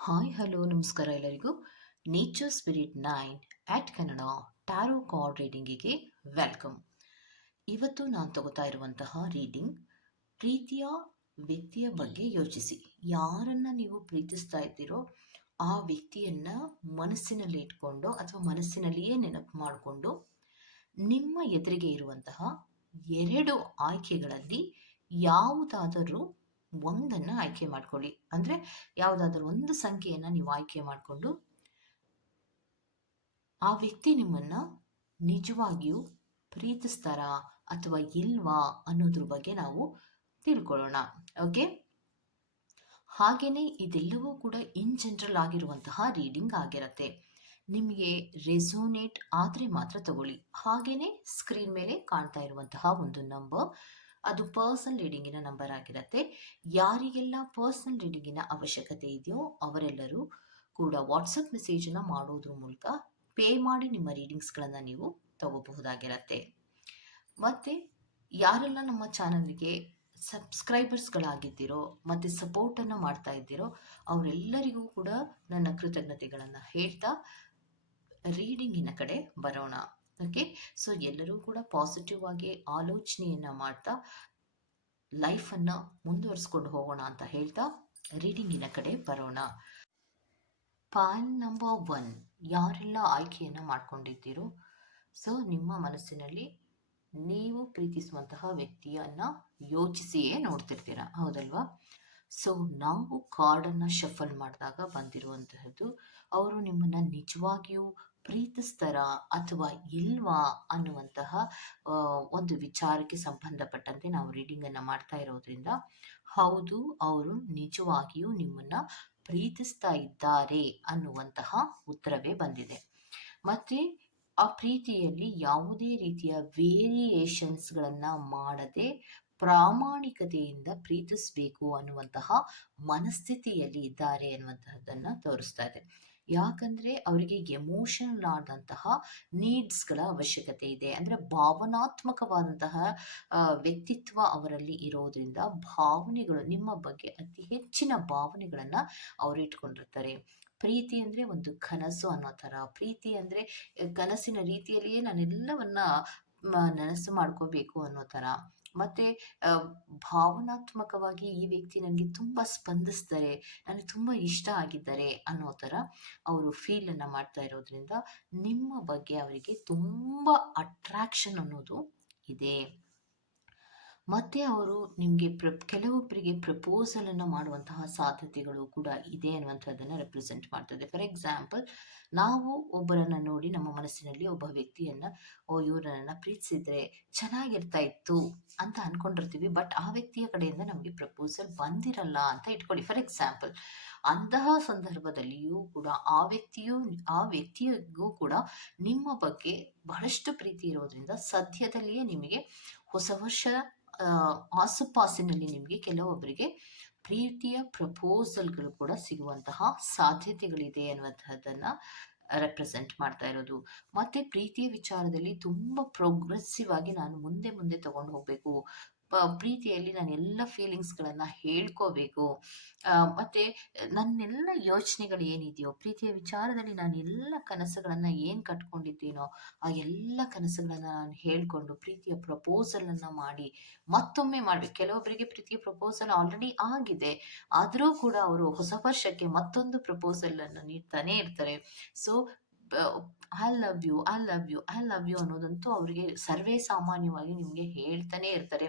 Hi hello ನಮಸ್ಕಾರ ಎಲ್ಲರಿಗೂ. Nature spirit 9 ಆಟ್ Kannada tarot card ರೀಡಿಂಗಿಗೆ welcome. ಇವತ್ತು ನಾನು ತಗೋತಾ ಇರುವಂತಹ ರೀಡಿಂಗ್ ಪ್ರೀತಿಯ ವ್ಯಕ್ತಿಯ ಬಗ್ಗೆ ಯೋಚಿಸಿ. ಯಾರನ್ನ ನೀವು ಪ್ರೀತಿಸ್ತಾ ಇದ್ದೀರೋ ಆ ವ್ಯಕ್ತಿಯನ್ನ ಮನಸ್ಸಿನಲ್ಲಿ ಇಟ್ಕೊಂಡು ಅಥವಾ ಮನಸ್ಸಿನಲ್ಲಿಯೇ ನೆನಪು ಮಾಡಿಕೊಂಡು ನಿಮ್ಮ ಎದುರಿಗೆ ಇರುವಂತಹ ಎರಡು ಆಯ್ಕೆಗಳಲ್ಲಿ ಯಾವುದಾದರೂ ಒಂದನ್ನು ಆಯ್ಕೆ ಮಾಡ್ಕೊಳ್ಳಿ. ಅಂದರೆ ಯಾವುದಾದ್ರೂ ಒಂದು ಸಂಖ್ಯೆಯನ್ನು ನೀವು ಆಯ್ಕೆ ಮಾಡಿಕೊಂಡು ಆ ವ್ಯಕ್ತಿ ನಿಮ್ಮನ್ನ ನಿಜವಾಗಿಯೂ ಪ್ರೀತಿಸ್ತಾರಾ ಅಥವಾ ಇಲ್ವಾ ಅನ್ನೋದ್ರ ಬಗ್ಗೆ ನಾವು ತಿಳ್ಕೊಳ್ಳೋಣ. ಓಕೆ, ಹಾಗೇನೆ ಇದೆಲ್ಲವೂ ಕೂಡ ಇನ್ ಜನರಲ್ ಆಗಿರುವಂತಹ ರೀಡಿಂಗ್ ಆಗಿರತ್ತೆ. ನಿಮಗೆ ರೆಸೋನೇಟ್ ಆದರೆ ಮಾತ್ರ ತಗೊಳ್ಳಿ. ಹಾಗೇನೆ ಸ್ಕ್ರೀನ್ ಮೇಲೆ ಕಾಣ್ತಾ ಇರುವಂತಹ ಒಂದು ನಂಬರ್, ಅದು ಪರ್ಸನಲ್ ರೀಡಿಂಗಿನ ನಂಬರ್ ಆಗಿರುತ್ತೆ. ಯಾರಿಗೆಲ್ಲ ಪರ್ಸನಲ್ ರೀಡಿಂಗಿನ ಅವಶ್ಯಕತೆ ಇದೆಯೋ ಅವರೆಲ್ಲರೂ ಕೂಡ ವಾಟ್ಸಪ್ ಮೆಸೇಜನ್ನು ಮಾಡೋದ್ರ ಮೂಲಕ ಪೇ ಮಾಡಿ ನಿಮ್ಮ ರೀಡಿಂಗ್ಸ್ಗಳನ್ನು ನೀವು ತಗೋಬಹುದಾಗಿರತ್ತೆ. ಮತ್ತು ಯಾರೆಲ್ಲ ನಮ್ಮ ಚಾನಲ್ಗೆ ಸಬ್ಸ್ಕ್ರೈಬರ್ಸ್ಗಳಾಗಿದ್ದೀರೋ ಮತ್ತು ಸಪೋರ್ಟನ್ನು ಮಾಡ್ತಾ ಇದ್ದೀರೋ ಅವರೆಲ್ಲರಿಗೂ ಕೂಡ ನನ್ನ ಕೃತಜ್ಞತೆಗಳನ್ನು ಹೇಳ್ತಾ ರೀಡಿಂಗಿನ ಕಡೆ ಬರೋಣ. ಓಕೆ, ಸೊ ಎಲ್ಲರೂ ಕೂಡ ಪಾಸಿಟಿವ್ ಆಗಿ ಆಲೋಚನೆಯನ್ನು ಮಾಡ್ತಾ ಲೈಫನ್ನು ಮುಂದುವರಿಸ್ಕೊಂಡು ಹೋಗೋಣ ಅಂತ ಹೇಳ್ತಾ ರೀಡಿಂಗಿನ ಕಡೆ ಬರೋಣ. ಪಾಲ್ ನಂಬರ್ 1, ಯಾರೆಲ್ಲ ಆಯ್ಕೆಯನ್ನು ಮಾಡ್ಕೊಂಡಿದ್ದೀರೋ, ಸೊ ನಿಮ್ಮ ಮನಸ್ಸಿನಲ್ಲಿ ನೀವು ಪ್ರೀತಿಸುವಂತಹ ವ್ಯಕ್ತಿಯನ್ನು ಯೋಚಿಸಿಯೇ ನೋಡ್ತಿರ್ತೀರ, ಹೌದಲ್ವಾ? ಸೊ ನಾವು ಕಾರ್ಡನ್ನು ಶಫಲ್ ಮಾಡಿದಾಗ ಬಂದಿರುವಂತಹದ್ದು ಅವರು ನಿಮ್ಮನ್ನು ನಿಜವಾಗಿಯೂ ಪ್ರೀತಿಸ್ತಾರಾ ಅಥವಾ ಇಲ್ವಾ ಅನ್ನುವಂತಹ ಒಂದು ವಿಚಾರಕ್ಕೆ ಸಂಬಂಧಪಟ್ಟಂತೆ ನಾವು ರೀಡಿಂಗನ್ನು ಮಾಡ್ತಾ ಇರೋದ್ರಿಂದ ಹೌದು, ಅವರು ನಿಜವಾಗಿಯೂ ನಿಮ್ಮನ್ನು ಪ್ರೀತಿಸ್ತಾ ಇದ್ದಾರೆ ಅನ್ನುವಂತಹ ಉತ್ತರವೇ ಬಂದಿದೆ. ಮತ್ತು ಆ ಪ್ರೀತಿಯಲ್ಲಿ ಯಾವುದೇ ರೀತಿಯ ವೇರಿಯೇಷನ್ಸ್ಗಳನ್ನು ಮಾಡದೆ ಪ್ರಾಮಾಣಿಕತೆಯಿಂದ ಪ್ರೀತಿಸಬೇಕು ಅನ್ನುವಂತಹ ಮನಸ್ಥಿತಿಯಲ್ಲಿ ಇದ್ದಾರೆ ಅನ್ನುವಂತಹದ್ದನ್ನು ತೋರಿಸ್ತಾ ಇದೆ. ಯಾಕಂದರೆ ಅವರಿಗೆ ಎಮೋಷನಲ್ ಆದಂತಹ ನೀಡ್ಸ್ಗಳ ಅವಶ್ಯಕತೆ ಇದೆ. ಅಂದರೆ ಭಾವನಾತ್ಮಕವಾದಂತಹ ವ್ಯಕ್ತಿತ್ವ ಅವರಲ್ಲಿ ಇರೋದ್ರಿಂದ ಭಾವನೆಗಳು, ನಿಮ್ಮ ಬಗ್ಗೆ ಅತಿ ಹೆಚ್ಚಿನ ಭಾವನೆಗಳನ್ನು ಅವರು ಇಟ್ಕೊಂಡಿರ್ತಾರೆ. ಪ್ರೀತಿ ಅಂದರೆ ಒಂದು ಕನಸು ಅನ್ನೋ ಥರ, ಪ್ರೀತಿ ಅಂದರೆ ಕನಸಿನ ರೀತಿಯಲ್ಲಿಯೇ ನಾನೆಲ್ಲವನ್ನ ನನಸು ಮಾಡ್ಕೋಬೇಕು ಅನ್ನೋ ಥರ. ಮತ್ತು ಭಾವನಾತ್ಮಕವಾಗಿ ಈ ವ್ಯಕ್ತಿ ನನಗೆ ತುಂಬ ಸ್ಪಂದಿಸ್ತಾರೆ, ನನಗೆ ತುಂಬ ಇಷ್ಟ ಆಗಿದ್ದಾರೆ ಅನ್ನೋ ಥರ ಅವರು ಫೀಲನ್ನು ಮಾಡ್ತಾ ಇರೋದ್ರಿಂದ ನಿಮ್ಮ ಬಗ್ಗೆ ಅವರಿಗೆ ತುಂಬ ಅಟ್ರಾಕ್ಷನ್ ಅನ್ನೋದು ಇದೆ. ಮತ್ತು ಅವರು ನಿಮಗೆ ಕೆಲವೊಬ್ಬರಿಗೆ ಪ್ರಪೋಸಲನ್ನು ಮಾಡುವಂತಹ ಸಾಧ್ಯತೆಗಳು ಕೂಡ ಇದೆ ಅನ್ನುವಂಥದ್ದನ್ನು ರೆಪ್ರೆಸೆಂಟ್ ಮಾಡ್ತದೆ. ಫಾರ್ ಎಕ್ಸಾಂಪಲ್, ನಾವು ಒಬ್ಬರನ್ನು ನೋಡಿ ನಮ್ಮ ಮನಸ್ಸಿನಲ್ಲಿ ಒಬ್ಬ ವ್ಯಕ್ತಿಯನ್ನು ಇವರನ್ನು ಪ್ರೀತಿಸಿದ್ರೆ ಚೆನ್ನಾಗಿರ್ತಾ ಇತ್ತು ಅಂತ ಅಂದ್ಕೊಂಡಿರ್ತೀವಿ. ಬಟ್ ಆ ವ್ಯಕ್ತಿಯ ಕಡೆಯಿಂದ ನಮಗೆ ಪ್ರಪೋಸಲ್ ಬಂದಿರಲ್ಲ ಅಂತ ಇಟ್ಕೊಳ್ಳಿ. ಫಾರ್ ಎಕ್ಸಾಂಪಲ್, ಅಂತಹ ಸಂದರ್ಭದಲ್ಲಿಯೂ ಕೂಡ ಆ ವ್ಯಕ್ತಿಗೂ ಕೂಡ ನಿಮ್ಮ ಬಗ್ಗೆ ಬಹಳಷ್ಟು ಪ್ರೀತಿ ಇರೋದ್ರಿಂದ ಸದ್ಯದಲ್ಲಿಯೇ ನಿಮಗೆ ಹೊಸ ವರ್ಷ ಆಸುಪಾಸಿನಲ್ಲಿ ನಿಮಗೆ ಕೆಲವೊಬ್ಬರಿಗೆ ಪ್ರೀತಿಯ ಪ್ರಪೋಸಲ್ಗಳು ಕೂಡ ಸಿಗುವಂತಹ ಸಾಧ್ಯತೆಗಳಿದೆ ಅನ್ನುವಂತಹದ್ದನ್ನು ರೆಪ್ರೆಸೆಂಟ್ ಮಾಡ್ತಾ ಇರೋದು. ಮತ್ತು ಪ್ರೀತಿಯ ವಿಚಾರದಲ್ಲಿ ತುಂಬ ಪ್ರೋಗ್ರೆಸಿವ್ ಆಗಿ ನಾನು ಮುಂದೆ ಮುಂದೆ ತಗೊಂಡು ಹೋಗಬೇಕು, ಪ್ರೀತಿಯಲ್ಲಿ ನಾನು ಎಲ್ಲ ಫೀಲಿಂಗ್ಸ್ಗಳನ್ನು ಹೇಳ್ಕೋಬೇಕು, ಮತ್ತು ನನ್ನೆಲ್ಲ ಯೋಚನೆಗಳು ಏನಿದೆಯೋ ಪ್ರೀತಿಯ ವಿಚಾರದಲ್ಲಿ ನಾನು ಎಲ್ಲ ಕನಸುಗಳನ್ನು ಏನು ಕಟ್ಕೊಂಡಿದ್ದೀನೋ ಆ ಎಲ್ಲ ಕನಸುಗಳನ್ನು ನಾನು ಹೇಳಿಕೊಂಡು ಪ್ರೀತಿಯ ಪ್ರಪೋಸಲನ್ನು ಮಾಡಿ ಮತ್ತೊಮ್ಮೆ ಮಾಡಬೇಕು. ಕೆಲವೊಬ್ಬರಿಗೆ ಪ್ರೀತಿಯ ಪ್ರಪೋಸಲ್ ಆಲ್ರೆಡಿ ಆಗಿದೆ, ಆದರೂ ಕೂಡ ಅವರು ಹೊಸ ವರ್ಷಕ್ಕೆ ಮತ್ತೊಂದು ಪ್ರಪೋಸಲನ್ನು ನೀಡ್ತಾನೆ ಇರ್ತಾರೆ. So I love you, I love you, I love you ಅನ್ನೋದಂತೂ ಅವರಿಗೆ ಸರ್ವೇ ಸಾಮಾನ್ಯವಾಗಿ ನಿಮಗೆ ಹೇಳ್ತಾನೆ ಇರ್ತಾರೆ.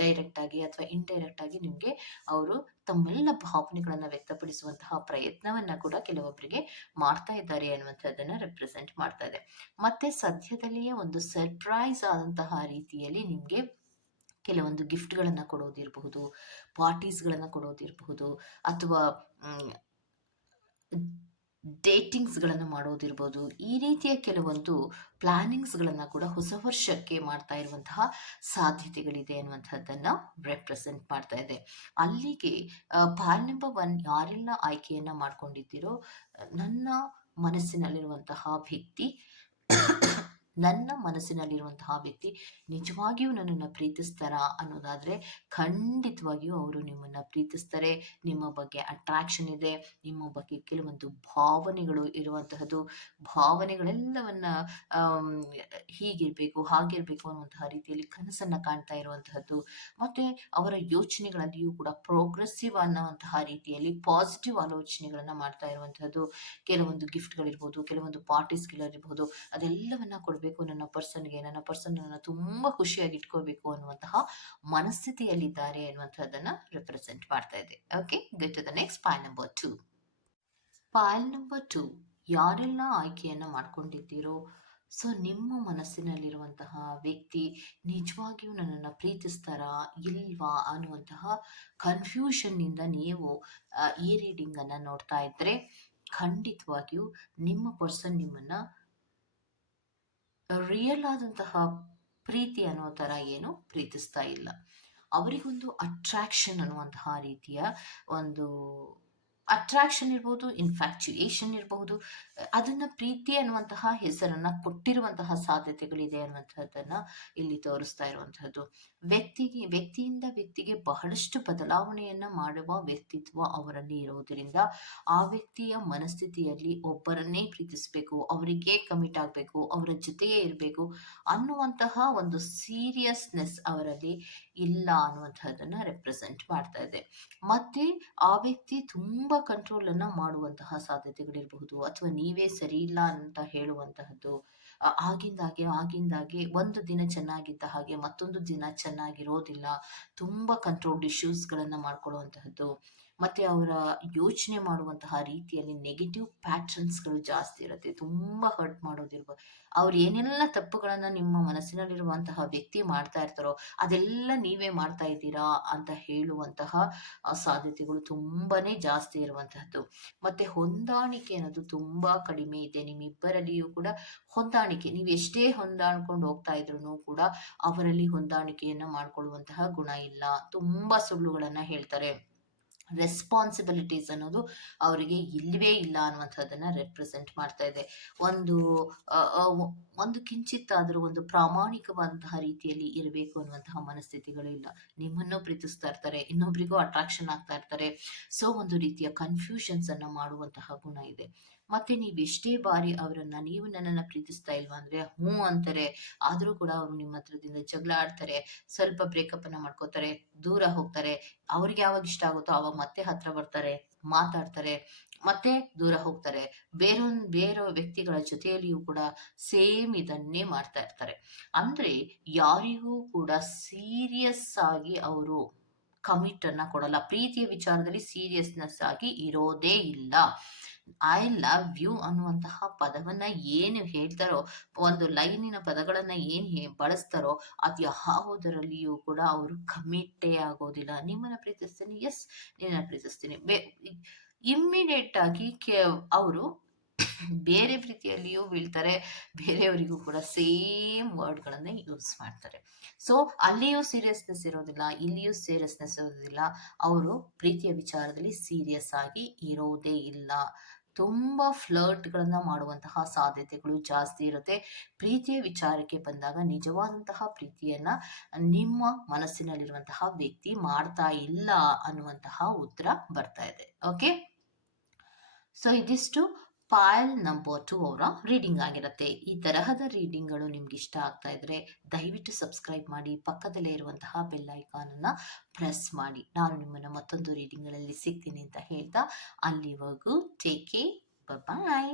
ಡೈರೆಕ್ಟಾಗಿ ಅಥವಾ ಇಂಡೈರೆಕ್ಟಾಗಿ ನಿಮಗೆ ಅವರು ತಮ್ಮೆಲ್ಲ ಭಾವನೆಗಳನ್ನು ವ್ಯಕ್ತಪಡಿಸುವಂತಹ ಪ್ರಯತ್ನವನ್ನು ಕೂಡ ಕೆಲವೊಬ್ಬರಿಗೆ ಮಾಡ್ತಾ ಇದ್ದಾರೆ ಅನ್ನುವಂಥದ್ದನ್ನು ರೆಪ್ರೆಸೆಂಟ್ ಮಾಡ್ತಾ ಇದೆ. ಮತ್ತು ಸದ್ಯದಲ್ಲಿಯೇ ಒಂದು ಸರ್ಪ್ರೈಸ್ ಆದಂತಹ ರೀತಿಯಲ್ಲಿ ನಿಮಗೆ ಕೆಲವೊಂದು ಗಿಫ್ಟ್ಗಳನ್ನು ಕೊಡೋದಿರಬಹುದು, ಪಾರ್ಟೀಸ್ಗಳನ್ನು ಕೊಡೋದಿರಬಹುದು, ಅಥವಾ ಡೇಟಿಂಗ್ಸ್ಗಳನ್ನು ಮಾಡೋದಿರ್ಬೋದು. ಈ ರೀತಿಯ ಕೆಲವೊಂದು ಪ್ಲಾನಿಂಗ್ಸ್ಗಳನ್ನು ಕೂಡ ಹೊಸ ವರ್ಷಕ್ಕೆ ಮಾಡ್ತಾ ಇರುವಂತಹ ಸಾಧ್ಯತೆಗಳಿದೆ ಅನ್ನುವಂಥದ್ದನ್ನು ರೆಪ್ರೆಸೆಂಟ್ ಮಾಡ್ತಾ ಇದೆ. ಅಲ್ಲಿಗೆ ಪಾಲ್ ನಂಬರ್ 1 ಯಾರೆಲ್ಲ ಆಯ್ಕೆಯನ್ನು ಮಾಡ್ಕೊಂಡಿದ್ದೀರೋ, ನನ್ನ ಮನಸ್ಸಿನಲ್ಲಿರುವಂತಹ ವ್ಯಕ್ತಿ ನನ್ನ ಮನಸ್ಸಿನಲ್ಲಿರುವಂತಹ ವ್ಯಕ್ತಿ ನಿಜವಾಗಿಯೂ ನನ್ನನ್ನು ಪ್ರೀತಿಸ್ತಾರಾ ಅನ್ನೋದಾದರೆ ಖಂಡಿತವಾಗಿಯೂ ಅವರು ನಿಮ್ಮನ್ನು ಪ್ರೀತಿಸ್ತಾರೆ. ನಿಮ್ಮ ಬಗ್ಗೆ ಅಟ್ರಾಕ್ಷನ್ ಇದೆ. ನಿಮ್ಮ ಬಗ್ಗೆ ಕೆಲವೊಂದು ಭಾವನೆಗಳು ಇರುವಂತಹದ್ದು. ಭಾವನೆಗಳೆಲ್ಲವನ್ನ ಆಮ್, ಹೀಗಿರಬೇಕು ಹಾಗಿರಬೇಕು ಅನ್ನುವಂತಹ ರೀತಿಯಲ್ಲಿ ಕನಸನ್ನು ಕಾಣ್ತಾ ಇರುವಂತಹದ್ದು. ಮತ್ತೆ ಅವರ ಯೋಚನೆಗಳಲ್ಲಿಯೂ ಕೂಡ ಪ್ರೋಗ್ರೆಸಿವ್ ಅನ್ನುವಂತಹ ರೀತಿಯಲ್ಲಿ ಪಾಸಿಟಿವ್ ಆಲೋಚನೆಗಳನ್ನು ಮಾಡ್ತಾ ಇರುವಂತಹದ್ದು. ಕೆಲವೊಂದು ಗಿಫ್ಟ್ಗಳಿರ್ಬೋದು, ಕೆಲವೊಂದು ಪಾರ್ಟೀಸ್ಗಳಿರ್ಬೋದು, ಅದೆಲ್ಲವನ್ನ ಕೊಡಬೇಕು ನನ್ನ ಪರ್ಸನ್ಗೆ, ನನ್ನ ಪರ್ಸನ್ ತುಂಬಾ ಖುಷಿಯಾಗಿ ಇಟ್ಕೋಬೇಕು ಅನ್ನುವಂತಹ ಮನಸ್ಥಿತಿಯಲ್ಲಿದ್ದಾರೆ ಅನ್ನುವಂಥದ್ದನ್ನ ರೆಪ್ರೆಸೆಂಟ್ ಮಾಡ್ತಾ ಇದೆ. Okay, get to the next point number 2. Point number 2, ಯಾರೆಲ್ಲ ಆಯ್ಕೆಯನ್ನ ಮಾಡ್ಕೊಂಡಿದ್ದೀರೋ, ಸೊ ನಿಮ್ಮ ಮನಸ್ಸಿನಲ್ಲಿರುವಂತಹ ವ್ಯಕ್ತಿ ನಿಜವಾಗಿಯೂ ನನ್ನನ್ನು ಪ್ರೀತಿಸ್ತಾರಾ ಇಲ್ವಾ ಅನ್ನುವಂತಹ ಕನ್ಫ್ಯೂಷನ್ನಿಂದ ನೀವು ಈ ರೀಡಿಂಗನ್ನು ನೋಡ್ತಾ ಇದ್ದರೆ ಖಂಡಿತವಾಗಿಯೂ ನಿಮ್ಮ ಪರ್ಸನ್ ನಿಮ್ಮನ್ನ ರಿಯಲ್ ಆದಂತಹ ಪ್ರೀತಿ ಅನ್ನೋ ಥರ ಏನು ಪ್ರೀತಿಸ್ತಾ ಇಲ್ಲ. ಅವರಿಗೊಂದು ಅಟ್ರಾಕ್ಷನ್ ಅನ್ನುವಂತಹ ರೀತಿಯ ಒಂದು ಅಟ್ರಾಕ್ಷನ್ ಇರ್ಬೋದು, ಇನ್ಫ್ಯಾಕ್ಚುಯೇಷನ್ ಇರಬಹುದು, ಅದನ್ನ ಪ್ರೀತಿ ಅನ್ನುವಂತಹ ಹೆಸರನ್ನ ಕೊಟ್ಟಿರುವಂತಹ ಸಾಧ್ಯತೆಗಳಿದೆ ಅನ್ನುವಂಥದ್ದನ್ನ ಇಲ್ಲಿ ತೋರಿಸ್ತಾ ಇರುವಂತಹದ್ದು. ವ್ಯಕ್ತಿಯಿಂದ ವ್ಯಕ್ತಿಗೆ ಬಹಳಷ್ಟು ಬದಲಾವಣೆಯನ್ನ ಮಾಡುವ ವ್ಯಕ್ತಿತ್ವ ಅವರಲ್ಲಿ ಇರುವುದರಿಂದ ಆ ವ್ಯಕ್ತಿಯ ಮನಸ್ಥಿತಿಯಲ್ಲಿ ಒಬ್ಬರನ್ನೇ ಪ್ರೀತಿಸಬೇಕು, ಅವರಿಗೆ ಕಮಿಟ್ ಆಗಬೇಕು, ಅವರ ಜೊತೆಯೇ ಇರಬೇಕು ಅನ್ನುವಂತಹ ಒಂದು ಸೀರಿಯಸ್ನೆಸ್ ಅವರಲ್ಲಿ ಇಲ್ಲ ಅನ್ನುವಂಥದ್ದನ್ನ ರೆಪ್ರೆಸೆಂಟ್ ಮಾಡ್ತಾ ಇದೆ. ಮತ್ತೆ ಆ ವ್ಯಕ್ತಿ ತುಂಬಾ ಕಂಟ್ರೋಲ್ ಅನ್ನ ಮಾಡುವಂತಹ ಸಾಧ್ಯತೆಗಳಿರಬಹುದು, ಅಥವಾ ನೀವೇ ಸರಿ ಇಲ್ಲ ಅಂತ ಹೇಳುವಂತಹದ್ದು. ಆಗಿಂದಾಗೆ ಒಂದು ದಿನ ಚೆನ್ನಾಗಿದ್ದ ಹಾಗೆ ಮತ್ತೊಂದು ದಿನ ಚೆನ್ನಾಗಿರೋದಿಲ್ಲ. ತುಂಬಾ ಕಂಟ್ರೋಲ್ ಇಶ್ಯೂಸ್ ಗಳನ್ನ ಮಾಡ್ಕೊಳ್ಳುವಂತಹದ್ದು. ಮತ್ತೆ ಅವರ ಯೋಚನೆ ಮಾಡುವಂತಹ ರೀತಿಯಲ್ಲಿ ನೆಗೆಟಿವ್ ಪ್ಯಾಟರ್ನ್ಸ್ಗಳು ಜಾಸ್ತಿ ಇರುತ್ತೆ. ತುಂಬಾ ಹರ್ಟ್ ಮಾಡೋದಿರ್ಬೋದು. ಅವ್ರು ಏನೆಲ್ಲ ತಪ್ಪುಗಳನ್ನ ನಿಮ್ಮ ಮನಸ್ಸಿನಲ್ಲಿರುವಂತಹ ವ್ಯಕ್ತಿ ಮಾಡ್ತಾ ಇರ್ತಾರೋ ಅದೆಲ್ಲ ನೀವೇ ಮಾಡ್ತಾ ಇದ್ದೀರಾ ಅಂತ ಹೇಳುವಂತಹ ಸಾಧ್ಯತೆಗಳು ತುಂಬಾನೇ ಜಾಸ್ತಿ ಇರುವಂತಹದ್ದು. ಮತ್ತೆ ಹೊಂದಾಣಿಕೆ ಅನ್ನೋದು ತುಂಬಾ ಕಡಿಮೆ ಇದೆ ನಿಮ್ಮಿಬ್ಬರಲ್ಲಿಯೂ ಕೂಡ. ಹೊಂದಾಣಿಕೆ, ನೀವು ಎಷ್ಟೇ ಹೊಂದಾಣಿಕೊಂಡು ಹೋಗ್ತಾ ಇದ್ರು ಕೂಡ ಅವರಲ್ಲಿ ಹೊಂದಾಣಿಕೆಯನ್ನ ಮಾಡ್ಕೊಳ್ಳುವಂತಹ ಗುಣ ಇಲ್ಲ. ತುಂಬಾ ಸುಳ್ಳುಗಳನ್ನ ಹೇಳ್ತಾರೆ. ರೆಸ್ಪಾನ್ಸಿಬಿಲಿಟೀಸ್ ಅನ್ನೋದು ಅವರಿಗೆ ಇಲ್ಲವೇ ಇಲ್ಲ ಅನ್ನುವಂಥದ್ದನ್ನ ರೆಪ್ರೆಸೆಂಟ್ ಮಾಡ್ತಾ ಇದೆ. ಒಂದು ಒಂದು ಕಿಂಚಿತ್ತಾದರೂ ಒಂದು ಪ್ರಾಮಾಣಿಕವಾದಂತಹ ರೀತಿಯಲ್ಲಿ ಇರಬೇಕು ಅನ್ನುವಂತಹ ಮನಸ್ಥಿತಿಗಳು ಇಲ್ಲ. ನಿಮ್ಮನ್ನು ಪ್ರೀತಿಸ್ತಾ ಇರ್ತಾರೆ, ಇನ್ನೊಬ್ರಿಗೂ ಅಟ್ರಾಕ್ಷನ್ ಆಗ್ತಾ ಇರ್ತಾರೆ. ಸೊ ಒಂದು ರೀತಿಯ ಕನ್ಫ್ಯೂಷನ್ಸ್ ಅನ್ನ ಮಾಡುವಂತಹ ಗುಣ ಇದೆ. ಮತ್ತೆ ನೀವು ಎಷ್ಟೇ ಬಾರಿ ಅವರನ್ನ ನೀವು ನನ್ನನ್ನ ಪ್ರೀತಿಸ್ತಾ ಇಲ್ವಾ ಅಂದ್ರೆ ಹ್ಞೂ ಅಂತಾರೆ. ಆದ್ರೂ ಕೂಡ ಅವರು ನಿಮ್ಮ ಹತ್ರದಿಂದ ಜಗಳ ಆಡ್ತಾರೆ, ಸ್ವಲ್ಪ ಬ್ರೇಕಪ್ ಅನ್ನ ಮಾಡ್ಕೋತಾರೆ, ದೂರ ಹೋಗ್ತಾರೆ. ಅವ್ರಿಗೆ ಯಾವಾಗ ಇಷ್ಟ ಆಗುತ್ತೋ ಅವಾಗ ಮತ್ತೆ ಹತ್ರ ಬರ್ತಾರೆ, ಮಾತಾಡ್ತಾರೆ, ಮತ್ತೆ ದೂರ ಹೋಗ್ತಾರೆ. ಬೇರೆ ವ್ಯಕ್ತಿಗಳ ಜೊತೆಯಲ್ಲಿಯೂ ಕೂಡ ಸೇಮ್ ಇದನ್ನೇ ಮಾಡ್ತಾ ಇರ್ತಾರೆ. ಅಂದ್ರೆ ಯಾರಿಗೂ ಕೂಡ ಸೀರಿಯಸ್ ಆಗಿ ಅವರು ಕಮಿಟ್ ಅನ್ನ ಕೊಡಲ್ಲ. ಪ್ರೀತಿಯ ವಿಚಾರದಲ್ಲಿ ಸೀರಿಯಸ್ನೆಸ್ ಆಗಿ ಇರೋದೇ ಇಲ್ಲ. ಐ ಲವ್ ಯು ಅನ್ನುವಂತಹ ಪದವನ್ನ ಏನು ಹೇಳ್ತಾರೋ, ಒಂದು ಲೈನಿನ ಪದಗಳನ್ನ ಬಳಸ್ತಾರೋ ಅದು ಯಾವುದರಲ್ಲಿಯೂ ಕೂಡ ಅವರು ಕಮಿಟೇ ಆಗೋದಿಲ್ಲ. ನಿಮ್ಮನ್ನ ಪ್ರೀತಿಸ್ತೀನಿ, ಎಸ್ ನಿನ್ನ ಪ್ರೀತಿಸ್ತೀನಿ, ಇಮ್ಮಿಡಿಯೇಟ್ ಆಗಿ ಅವರು ಬೇರೆ ಪ್ರೀತಿಯಲ್ಲಿಯೂ ಬೀಳ್ತಾರೆ. ಬೇರೆಯವರಿಗೂ ಕೂಡ ಸೇಮ್ ವರ್ಡ್ಗಳನ್ನೇ ಯೂಸ್ ಮಾಡ್ತಾರೆ. ಸೊ ಅಲ್ಲಿಯೂ ಸೀರಿಯಸ್ನೆಸ್ ಇರೋದಿಲ್ಲ, ಇಲ್ಲಿಯೂ ಸೀರಿಯಸ್ನೆಸ್ ಇರೋದಿಲ್ಲ. ಅವರು ಪ್ರೀತಿಯ ವಿಚಾರದಲ್ಲಿ ಸೀರಿಯಸ್ ಆಗಿ ಇರೋದೇ ಇಲ್ಲ. ತುಂಬಾ ಫ್ಲರ್ಟ್ಗಳನ್ನ ಮಾಡುವಂತಹ ಸಾಧ್ಯತೆಗಳು ಜಾಸ್ತಿ ಇರುತ್ತೆ. ಪ್ರೀತಿಯ ವಿಚಾರಕ್ಕೆ ಬಂದಾಗ ನಿಜವಾದಂತಹ ಪ್ರೀತಿಯನ್ನ ನಿಮ್ಮ ಮನಸ್ಸಿನಲ್ಲಿರುವಂತಹ ವ್ಯಕ್ತಿ ಮಾಡ್ತಾ ಇಲ್ಲ ಅನ್ನುವಂತಹ ಉತ್ತರ ಬರ್ತಾ ಇದೆ. ಓಕೆ, ಸೊ ಇದಿಷ್ಟು ಫೈಲ್ ನಂಬರ್ 2 ಅವರ ರೀಡಿಂಗ್ ಆಗಿರುತ್ತೆ. ಈ ತರಹದ ರೀಡಿಂಗ್ಗಳು ನಿಮ್ಗೆ ಇಷ್ಟ ಆಗ್ತಾ ಇದ್ರೆ ದಯವಿಟ್ಟು ಸಬ್ಸ್ಕ್ರೈಬ್ ಮಾಡಿ, ಪಕ್ಕದಲ್ಲೇ ಇರುವಂತಹ ಬೆಲ್ ಐಕಾನ್ ಅನ್ನ ಪ್ರೆಸ್ ಮಾಡಿ. ನಾನು ನಿಮ್ಮನ್ನ ಮತ್ತೊಂದು ರೀಡಿಂಗ್ಗಳಲ್ಲಿ ಸಿಗ್ತೀನಿ ಅಂತ ಹೇಳ್ತಾ ಅಲ್ಲಿವರೆಗೂ ಟೇಕ್ ಕೇರ್, ಬಾಯ್.